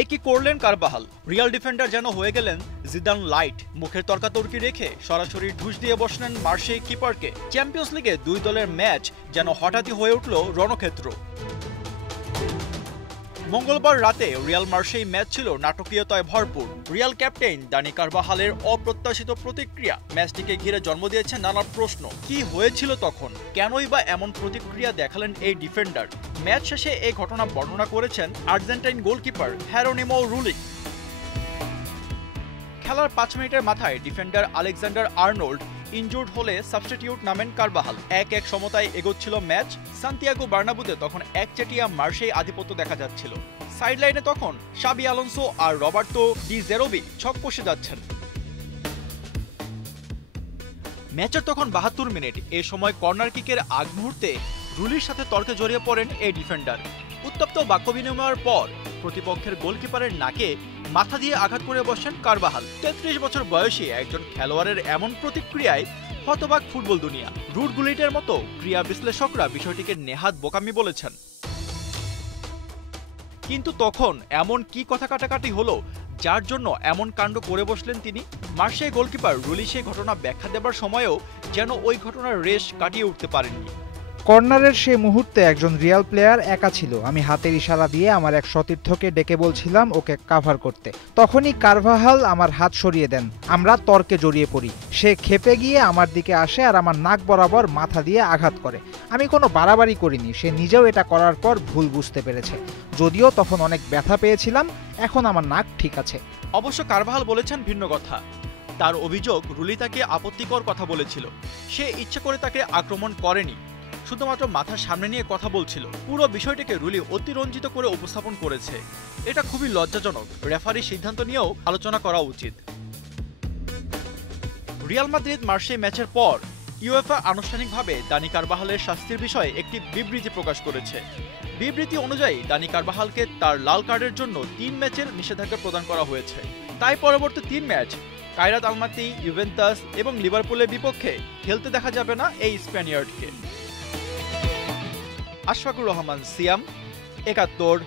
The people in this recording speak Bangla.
এ কি করলেন কারবাহাল? রিয়াল ডিফেন্ডার যেন হয়ে গেলেন জিদান লাইট। মুখের তর্কাতর্কি রেখে সরাসরি ঢুস দিয়ে বসলেন মার্সেই কিপারকে। চ্যাম্পিয়ন্স লিগে দুই দলের ম্যাচ যেন হঠাৎই হয়ে উঠল রণক্ষেত্র। মঙ্গলবার রাতে রিয়াল মার্সেই ম্যাচ ছিল নাটকীয়তায় ভরপুর। রিয়াল ক্যাপ্টেন দানি কারবাহালের অপ্রত্যাশিত প্রতিক্রিয়া ম্যাচটিকে ঘিরে জন্ম দিয়েছে নানা প্রশ্ন। কি হয়েছিল তখন? কেনই বা এমন প্রতিক্রিয়া দেখালেন এই ডিফেন্ডার? ম্যাচ শেষে এই ঘটনা বর্ণনা করেছেন আর্জেন্টাইন গোলকিপার হেরোনিমো রুলিক। খেলার 5 মিনিটের মাথায় ডিফেন্ডার আলেকজান্ডার আর্নল্ড ইনজুর্ড হলে সাবস্টিটিউট নামেন কারবাহাল। 1-1 সমতায় এগোচ্ছিল ম্যাচ। সান্তিয়াগো বার্নাবুতে তখন একচেটিয়া মার্সেই আধিপত্য দেখা যাচ্ছিল। সাইডলাইনে তখন শাবি আলোনসো আর রবার্তো ডি জেরোবি ছক কষে যাচ্ছেন। ম্যাচের তখন 72 মিনিট। এ সময় কর্নার কিকের আগ মুহূর্তে রুলির সাথে তর্কে জড়িয়ে পড়েন এই ডিফেন্ডার। উত্তপ্ত বাক্য বিনিময়ের পর প্রতিপক্ষের গোলকিপারের নাকে মাথা দিয়ে আঘাত করে বসেন কারবাহাল। 33 বছর বয়সী একজন খেলোয়াড়ের এমন প্রতিক্রিয়ায় হতবাক ফুটবল দুনিয়া। রুড গুলিটের মতো ক্রীড়া বিশ্লেষকরা বিষয়টিকে নেহাত বোকামি বলেছেন। কিন্তু তখন এমন কি কথা কাটাকাটি হলো যার জন্য এমন কাণ্ড করে বসলেন তিনি? মার্সেই গোলকিপার রুলি সেই ঘটনা ব্যাখ্যা দেবার সময়ও যেন ওই ঘটনার রেশ কাটিয়ে উঠতে পারেননি। কর্নারের সেই মুহূর্তে একজন রিয়াল প্লেয়ার একা ছিল। আমি হাতের ইশারা দিয়ে আমার এক সতীর্থকে ডেকে বলছিলাম ওকে কাভার করতে। তখনই কারভাহাল আমার হাত সরিয়ে দেন। আমরা তর্কে জড়িয়ে পড়ি। সে ক্ষেপে গিয়ে আমার দিকে আসে আর আমার নাক বরাবর মাথা দিয়ে আঘাত করে। আমি কোনো বাড়াবাড়ি করিনি। সে নিজেও এটা করার পর ভুল বুঝতে পেরেছে। যদিও তখন অনেক ব্যথা পেয়েছিলাম, এখন আমার নাক ঠিক আছে। অবশ্য কারভাহাল বলেছেন ভিন্ন কথা। তার অভিযোগ রুলি তাকে আপত্তিকর কথা বলেছিল। সে ইচ্ছে করে তাকে আক্রমণ করেনি, শুধুমাত্র মাথার সামনে নিয়ে কথা বলছিল। পুরো বিষয়টিকে রুলি অতিরঞ্জিত করে উপস্থাপন করেছে। এটা খুবই লজ্জাজনক। রেফারির সিদ্ধান্ত নিয়েও আলোচনা করা উচিত। রিয়াল মাদ্রিদ মার্সেই ম্যাচের পর ইউএফএ আনুষ্ঠানিকভাবে দানি কারবাহালের শাস্তির বিষয়ে একটি বিবৃতি প্রকাশ করেছে। বিবৃতি অনুযায়ী দানি কারবাহালকে তার লাল কার্ডের জন্য 3 ম্যাচের নিষেধাজ্ঞা প্রদান করা হয়েছে। তাই পরবর্তী 3 ম্যাচ কায়রাত আলমাতি, ইউভেন্টাস এবং লিভারপুলের বিপক্ষে খেলতে দেখা যাবে না এই স্প্যানিয়ার্ডকে। আশফাকুর রহমান, সিয়াম, 71।